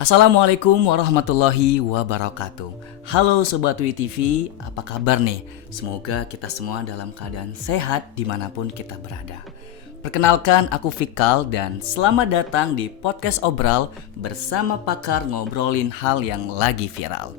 Assalamualaikum warahmatullahi wabarakatuh. Halo Sobat WTV, apa kabar nih? Semoga kita semua dalam keadaan sehat dimanapun kita berada. Perkenalkan, aku Fikal dan selamat datang di Podcast Obral bersama pakar ngobrolin hal yang lagi viral.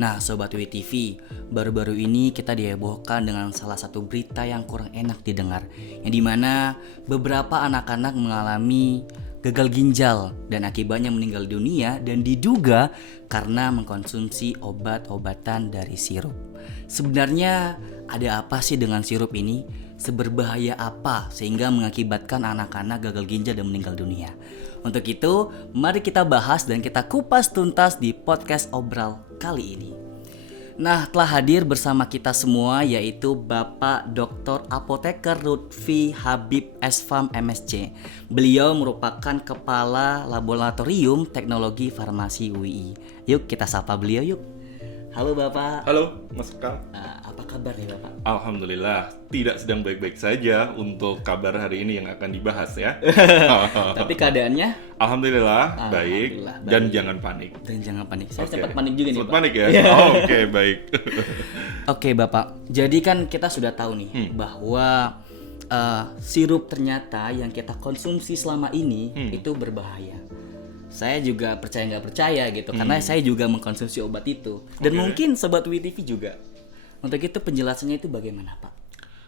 Nah Sobat WTV, baru-baru ini kita dihebohkan dengan salah satu berita yang kurang enak didengar, yang dimana beberapa anak-anak mengalami gagal ginjal dan akibatnya meninggal dunia dan diduga karena mengkonsumsi obat-obatan dari sirup. Sebenarnya ada apa sih dengan sirup ini? Seberbahaya apa sehingga mengakibatkan anak-anak gagal ginjal dan meninggal dunia? Untuk itu, mari kita bahas dan kita kupas tuntas di podcast Obral kali ini. Nah, telah hadir bersama kita semua yaitu Bapak Dr. Apoteker Lutfi Habib Esfam MSc. Beliau merupakan Kepala Laboratorium Teknologi Farmasi UI. Yuk kita sapa beliau yuk. Halo Bapak. Halo Mas Kang. Apa kabar nih Bapak? Alhamdulillah tidak sedang baik-baik saja untuk kabar hari ini yang akan dibahas ya. Tapi keadaannya? Alhamdulillah baik dan baik. jangan panik. Dan jangan panik. Saya Oke. sempat panik juga nih Sempat Pak. panik ya? Iya. Oh, oke, baik. Oke Bapak, jadi kan kita sudah tahu nih bahwa sirup ternyata yang kita konsumsi selama ini itu berbahaya. Saya juga percaya nggak percaya gitu, karena saya juga mengkonsumsi obat itu. Dan Oke. mungkin Sobat WTV juga. Untuk itu penjelasannya itu bagaimana Pak?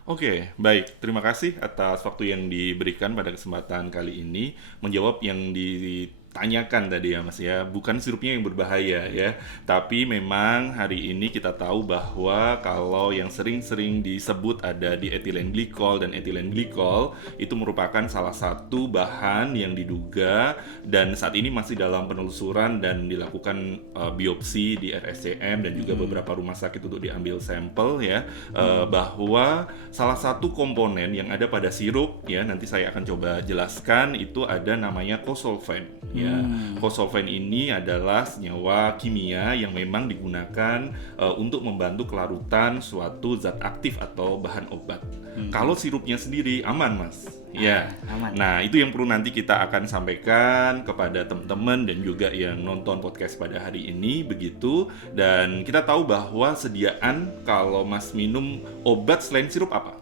Oke, baik. Terima kasih atas waktu yang diberikan pada kesempatan kali ini menjawab yang ditanyakan tadi ya Mas ya. Bukan sirupnya yang berbahaya ya, tapi memang hari ini kita tahu bahwa kalau yang sering-sering disebut ada di etilen glikol dan etilen glikol itu merupakan salah satu bahan yang diduga dan saat ini masih dalam penelusuran dan dilakukan biopsi di RSCM dan juga beberapa rumah sakit untuk diambil sampel ya, bahwa salah satu komponen yang ada pada sirup ya, nanti saya akan coba jelaskan, itu ada namanya kosolven ya. Kosolven ini adalah senyawa kimia yang memang digunakan untuk membantu kelarutan suatu zat aktif atau bahan obat. Kalau sirupnya sendiri aman Mas ya. Aman. Nah, itu yang perlu nanti kita akan sampaikan kepada teman-teman dan juga yang nonton podcast pada hari ini begitu. Dan kita tahu bahwa sediaan kalau Mas minum obat selain sirup apa?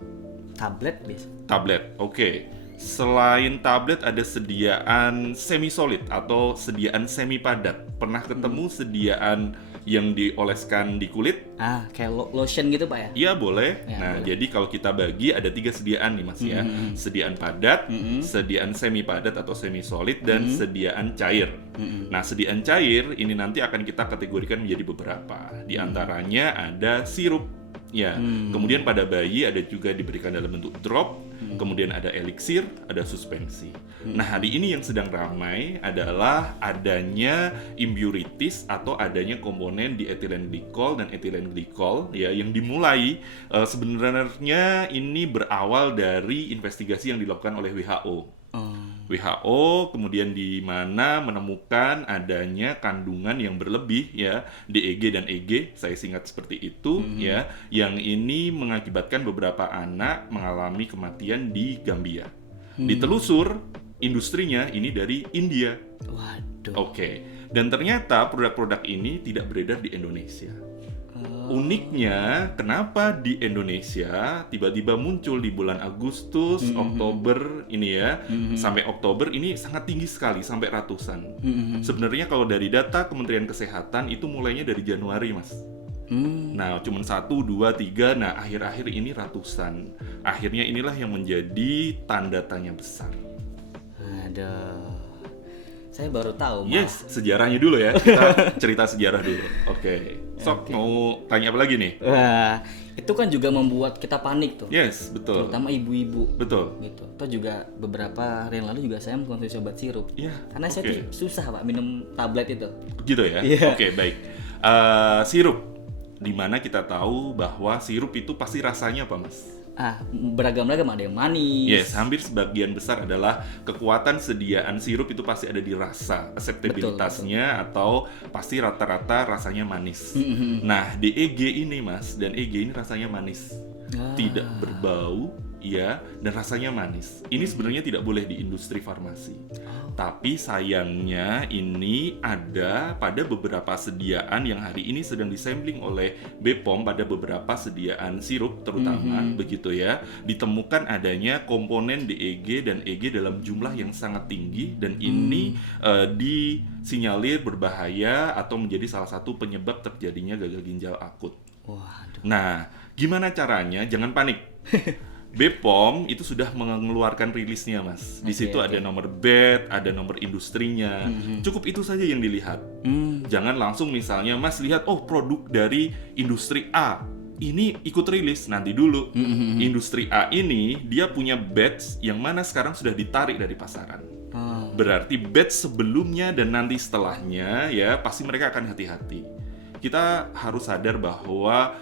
Tablet biasa. Tablet. Oke. Selain tablet ada sediaan semi solid atau sediaan semi padat. Pernah ketemu sediaan yang dioleskan di kulit? Kayak lotion gitu Pak ya? Iya boleh. Ya, Nah, boleh. jadi kalau kita bagi ada 3 sediaan nih Mas ya. Sediaan padat, sediaan semi padat atau semi solid, dan sediaan cair. Nah, sediaan cair ini nanti akan kita kategorikan menjadi beberapa. Di antaranya ada sirup. Ya, kemudian pada bayi ada juga diberikan dalam bentuk drop, kemudian ada eliksir, ada suspensi. Nah, hari ini yang sedang ramai adalah adanya impurities atau adanya komponen di etilen glikol dan etilen glikol ya, yang dimulai sebenarnya ini berawal dari investigasi yang dilakukan oleh WHO. WHO kemudian di mana menemukan adanya kandungan yang berlebih ya DEG dan EG, saya singkat seperti itu ya, yang ini mengakibatkan beberapa anak mengalami kematian di Gambia. Ditelusur industrinya ini dari India. Waduh. Oke. Dan ternyata produk-produk ini tidak beredar di Indonesia. Uniknya, kenapa di Indonesia tiba-tiba muncul di bulan Agustus, Oktober ini ya, sampai Oktober ini sangat tinggi sekali, sampai ratusan. Sebenarnya kalau dari data Kementerian Kesehatan itu mulainya dari Januari, Mas. Nah, cuma 1, 2, 3, nah akhir-akhir ini ratusan. Akhirnya inilah yang menjadi tanda tanya besar. Aduh. Saya baru tahu, Mas. Yes, sejarahnya dulu ya. Kita cerita sejarah dulu. Oke. Sok, mau tanya apa lagi nih? Wah, itu kan juga membuat kita panik tuh. Yes, betul. Terutama ibu-ibu. Betul. Gitu. Atau juga beberapa hari yang lalu juga saya mengkonsumsi obat sirup. Iya. Karena saya tuh susah Pak minum tablet itu. Gitu ya? Iya. Oke, baik. Sirup. Dimana kita tahu bahwa sirup itu pasti rasanya apa, Mas? Beragam-ragam, ada yang manis. Yes, hampir sebagian besar adalah kekuatan sediaan sirup itu pasti ada di rasa, akseptabilitasnya, atau pasti rata-rata rasanya manis. Nah, DEG ini Mas, dan EG ini rasanya manis. Tidak berbau, ya, dan rasanya manis. Ini sebenarnya tidak boleh di industri farmasi. Tapi sayangnya ini ada pada beberapa sediaan yang hari ini sedang disampling oleh BPOM pada beberapa sediaan sirup terutama, begitu ya. Ditemukan adanya komponen DEG dan EG dalam jumlah yang sangat tinggi, dan ini disinyalir berbahaya atau menjadi salah satu penyebab terjadinya gagal ginjal akut. Waduh. Nah, gimana caranya? Jangan panik. BPOM itu sudah mengeluarkan rilisnya, Mas. Di situ ada nomor batch, ada nomor industrinya. Cukup itu saja yang dilihat. Jangan langsung misalnya, Mas lihat, oh produk dari industri A ini ikut rilis, nanti dulu. Industri A ini dia punya batch yang mana sekarang sudah ditarik dari pasaran. Berarti batch sebelumnya dan nanti setelahnya ya pasti mereka akan hati-hati. Kita harus sadar bahwa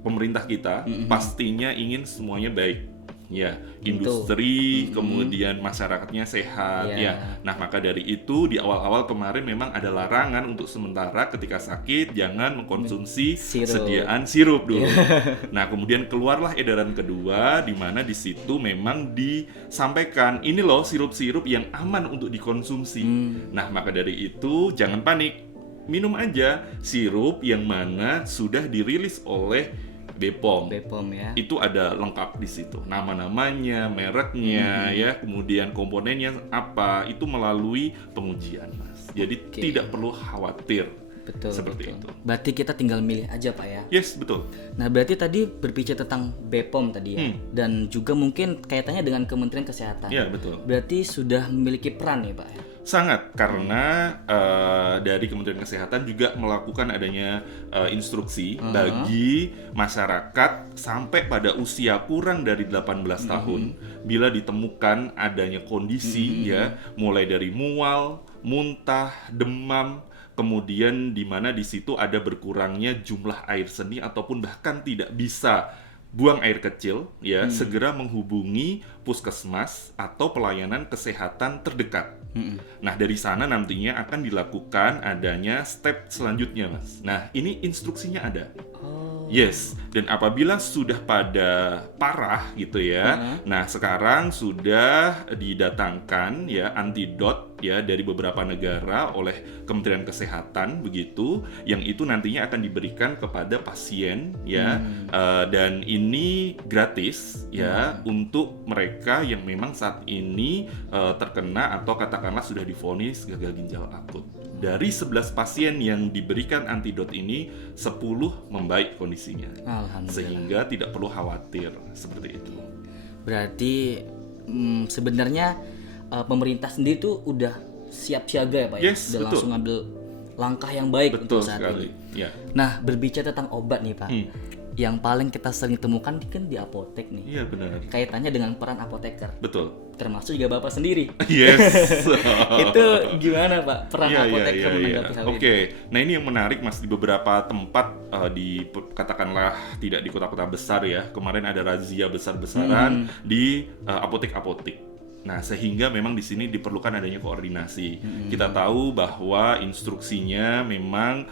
pemerintah kita pastinya ingin semuanya baik, ya, industri, kemudian masyarakatnya sehat, ya. Nah, maka dari itu di awal-awal kemarin memang ada larangan untuk sementara ketika sakit jangan mengkonsumsi sediaan sirup dulu. Nah, kemudian keluarlah edaran kedua di mana di situ memang disampaikan ini loh sirup-sirup yang aman untuk dikonsumsi. Nah, maka dari itu jangan panik, minum aja sirup yang mana sudah dirilis oleh BPOM ya. Itu ada lengkap di situ. Nama-namanya, mereknya ya, kemudian komponennya apa, itu melalui pengujian, Mas. Jadi tidak perlu khawatir. Betul. Seperti itu. Berarti kita tinggal milih aja, Pak ya. Yes, betul. Nah, berarti tadi berbicara tentang BPOM tadi ya. Dan juga mungkin kaitannya dengan Kementerian Kesehatan. Iya, betul. Berarti sudah memiliki peran nih, Pak ya. Sangat, karena dari Kementerian Kesehatan juga melakukan adanya instruksi bagi masyarakat sampai pada usia kurang dari 18 tahun bila ditemukan adanya kondisi ya mulai dari mual, muntah, demam, kemudian di mana di situ ada berkurangnya jumlah air seni ataupun bahkan tidak bisa buang air kecil ya, segera menghubungi puskesmas atau pelayanan kesehatan terdekat. Nah, dari sana nantinya akan dilakukan adanya step selanjutnya, Mas. Nah, ini instruksinya ada. Yes, dan apabila sudah pada parah gitu ya, nah sekarang sudah didatangkan ya antidot ya dari beberapa negara oleh Kementerian Kesehatan begitu, yang itu nantinya akan diberikan kepada pasien ya, dan ini gratis ya untuk mereka yang memang saat ini terkena atau katakanlah sudah divonis gagal ginjal akut. Dari 11 pasien yang diberikan antidot ini, 10 membaik kondisinya. Sehingga tidak perlu khawatir seperti itu. Berarti sebenarnya pemerintah sendiri tuh udah siap siaga ya, Pak ya? Yes, udah betul. Langsung ambil langkah yang baik betul untuk saat sekali. ini. Ya. Nah, berbicara tentang obat nih, Pak. Yang paling kita sering temukan kan di apotek nih. Iya, benar. Kaitannya dengan peran apoteker. Betul. Termasuk juga Bapak sendiri. Yes. Itu gimana, Pak? Peran apoteker menanggapi hal ini? Oke. Nah, ini yang menarik, Mas, di beberapa tempat di katakanlah tidak di kota-kota besar ya. Kemarin ada razia besar-besaran di apotek-apotek. Nah, sehingga memang di sini diperlukan adanya koordinasi. Kita tahu bahwa instruksinya memang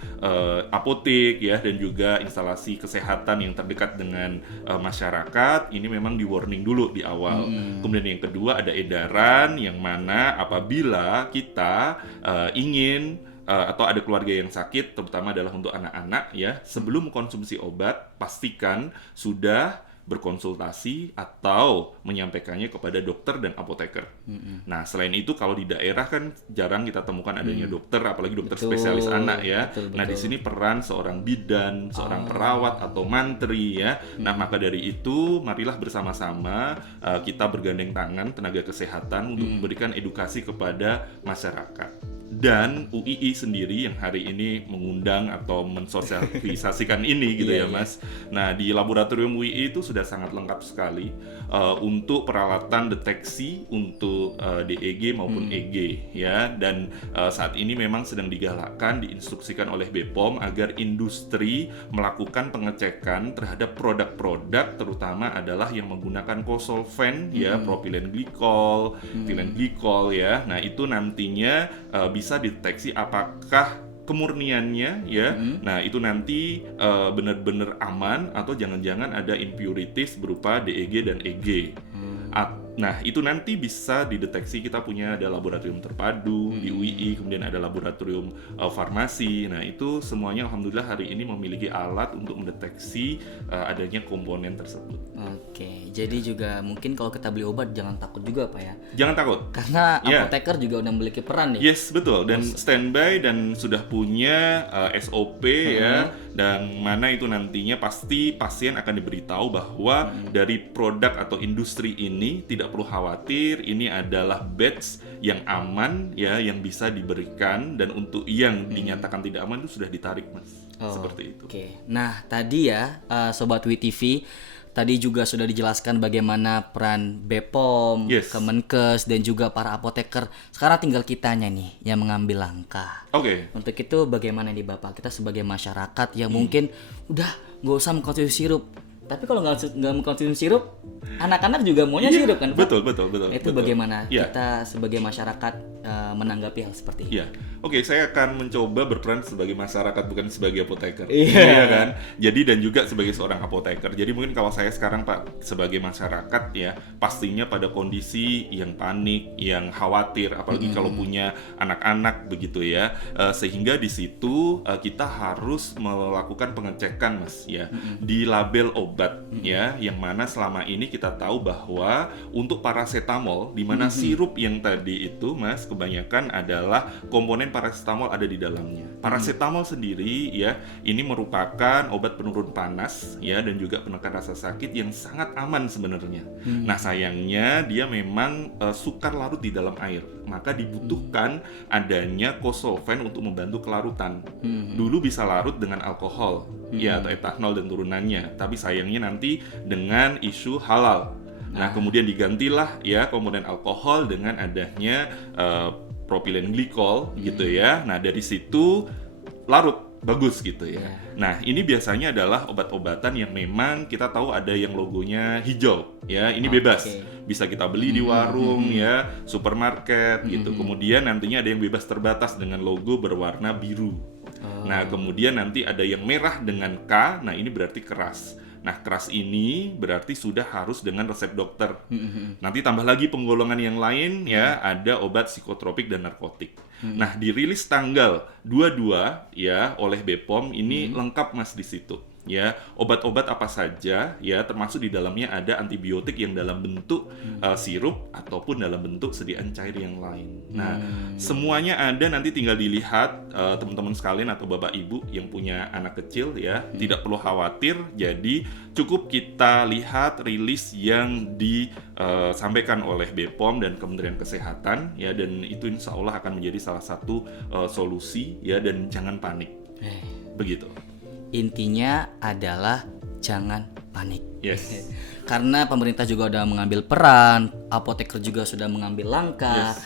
apotek ya dan juga instalasi kesehatan yang terdekat dengan masyarakat ini memang di warning dulu di awal. Kemudian yang kedua ada edaran yang mana apabila kita ingin atau ada keluarga yang sakit, terutama adalah untuk anak-anak ya, sebelum konsumsi obat pastikan sudah berkonsultasi atau menyampaikannya kepada dokter dan apoteker. Nah, selain itu kalau di daerah kan jarang kita temukan adanya dokter, apalagi dokter spesialis anak ya. Betul. Nah, di sini peran seorang bidan, seorang perawat atau mantri ya. Nah, maka dari itu marilah bersama-sama kita bergandeng tangan tenaga kesehatan untuk memberikan edukasi kepada masyarakat. Dan UII sendiri yang hari ini mengundang atau mensosialisasikan ini gitu ya, Mas. Nah, di laboratorium UII itu sudah sangat lengkap sekali untuk peralatan deteksi untuk DEG maupun EG ya. Dan saat ini memang sedang digalakkan, diinstruksikan oleh BPOM agar industri melakukan pengecekan terhadap produk-produk terutama adalah yang menggunakan kosolven ya, propilen glikol, etilen glikol ya. Nah, itu nantinya bisa dideteksi apakah kemurniannya ya. Nah, itu nanti benar-benar aman atau jangan-jangan ada impurities berupa DEG dan EG. Nah, itu nanti bisa dideteksi. Kita punya ada laboratorium terpadu di UII, kemudian ada laboratorium farmasi. Nah, itu semuanya alhamdulillah hari ini memiliki alat untuk mendeteksi adanya komponen tersebut. Oke, jadi juga mungkin kalau kita beli obat jangan takut juga Pak ya. Jangan takut. Karena Ya. apoteker juga udah memiliki peran nih. Yes, betul. Dan standby dan sudah punya SOP ya. Dan mana itu nantinya pasti pasien akan diberitahu bahwa dari produk atau industri ini tidak perlu khawatir, ini adalah batch yang aman ya, yang bisa diberikan, dan untuk yang dinyatakan tidak aman itu sudah ditarik, Mas. Seperti itu. Oke. Nah, tadi ya Sobat WITV, tadi juga sudah dijelaskan bagaimana peran BPOM, Yes. Kemenkes, dan juga para apoteker. Sekarang tinggal kitanya nih yang mengambil langkah. Oke. Untuk itu bagaimana nih Bapak? Kita sebagai masyarakat yang mungkin udah nggak usah mengkonsumsi sirup. Tapi kalau nggak mengkonsumsi sirup, anak-anak juga maunya sirup kan Pak? Betul. Itu betul. bagaimana Ya. kita sebagai masyarakat menanggapi hal seperti ini? Iya, oke, saya akan mencoba berperan sebagai masyarakat bukan sebagai apoteker. Iya. Kan? Jadi dan juga sebagai seorang apoteker. Jadi mungkin kalau saya sekarang Pak sebagai masyarakat ya, pastinya pada kondisi yang panik, yang khawatir, apalagi kalau punya anak-anak begitu ya, sehingga di situ kita harus melakukan pengecekan Mas ya di label obat ya, yang mana selama ini kita tahu bahwa untuk paracetamol di mana sirup yang tadi itu Mas kebanyakan adalah komponen paracetamol ada di dalamnya. Paracetamol sendiri ya, ini merupakan obat penurun panas ya, dan juga penekan rasa sakit yang sangat aman sebenarnya. Nah, sayangnya dia memang sukar larut di dalam air. Maka dibutuhkan adanya kosolven untuk membantu kelarutan. Dulu bisa larut dengan alkohol ya, atau etanol dan turunannya, tapi sayangnya nanti dengan isu halal. Nah, kemudian digantilah ya komponen alkohol dengan adanya propilen glikol gitu ya. Nah, dari situ larut bagus gitu ya. Nah, ini biasanya adalah obat-obatan yang memang kita tahu ada yang logonya hijau ya. Ini bebas. Bisa kita beli di warung ya, supermarket gitu. Kemudian nantinya ada yang bebas terbatas dengan logo berwarna biru. Nah, kemudian nanti ada yang merah dengan K. Nah, ini berarti keras. Nah, keras ini berarti sudah harus dengan resep dokter. Nanti tambah lagi penggolongan yang lain ya, ada obat psikotropik dan narkotik. Nah, dirilis tanggal 22 ya oleh BPOM ini lengkap Mas di situ. Ya, obat-obat apa saja ya, termasuk di dalamnya ada antibiotik yang dalam bentuk sirup ataupun dalam bentuk sediaan cair yang lain. Nah, semuanya ada, nanti tinggal dilihat teman-teman sekalian atau Bapak Ibu yang punya anak kecil ya, tidak perlu khawatir. Jadi cukup kita lihat rilis yang disampaikan oleh BPOM dan Kementerian Kesehatan ya, dan itu insya Allah akan menjadi salah satu solusi ya, dan jangan panik. Begitu. Intinya adalah jangan panik. Yes. Karena pemerintah juga sudah mengambil peran, apoteker juga sudah mengambil langkah.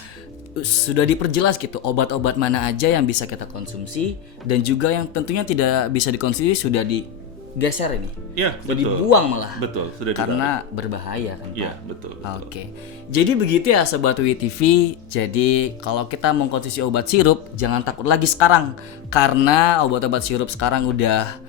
Sudah diperjelas gitu obat-obat mana aja yang bisa kita konsumsi, dan juga yang tentunya tidak bisa dikonsumsi sudah digeser ini. Ya, Sudah betul. dibuang malah. Betul, sudah Karena berbahaya kan Pak. Iya, betul. Oke. Jadi begitu ya Sobat WITV. Jadi kalau kita mengkonsumsi obat sirup jangan takut lagi sekarang, karena obat-obat sirup sekarang udah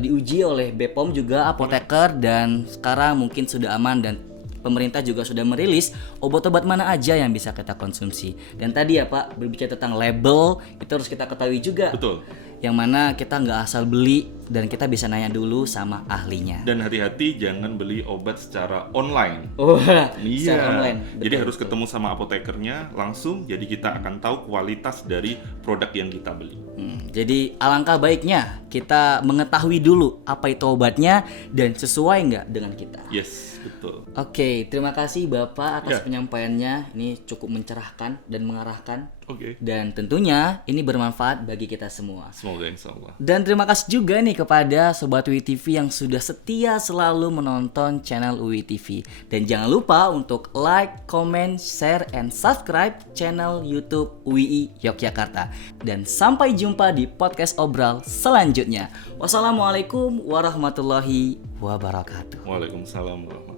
diuji oleh BPOM juga, apoteker, dan sekarang mungkin sudah aman, dan pemerintah juga sudah merilis obat-obat mana aja yang bisa kita konsumsi. Dan tadi ya Pak, berbicara tentang label, itu harus kita ketahui juga. Betul. Yang mana kita nggak asal beli, dan kita bisa nanya dulu sama ahlinya. Dan hati-hati jangan beli obat secara online. Secara online. Jadi Betul, harus betul. ketemu sama apotekernya langsung, jadi kita akan tahu kualitas dari produk yang kita beli. Jadi alangkah baiknya kita mengetahui dulu apa itu obatnya dan sesuai nggak dengan kita. Yes, betul. Oke, terima kasih Bapak atas Ya. penyampaiannya. Ini cukup mencerahkan dan mengarahkan. Oke. Dan tentunya ini bermanfaat bagi kita semua. Semoga insya Allah. Dan terima kasih juga nih kepada Sobat WITV yang sudah setia selalu menonton channel WITV. Dan jangan lupa untuk like, comment, share, and subscribe channel YouTube UII Yogyakarta. Dan sampai jumpa di podcast Obral selanjutnya. Wassalamualaikum warahmatullahi wabarakatuh. Waalaikumsalam warahmatullahi wabarakatuh.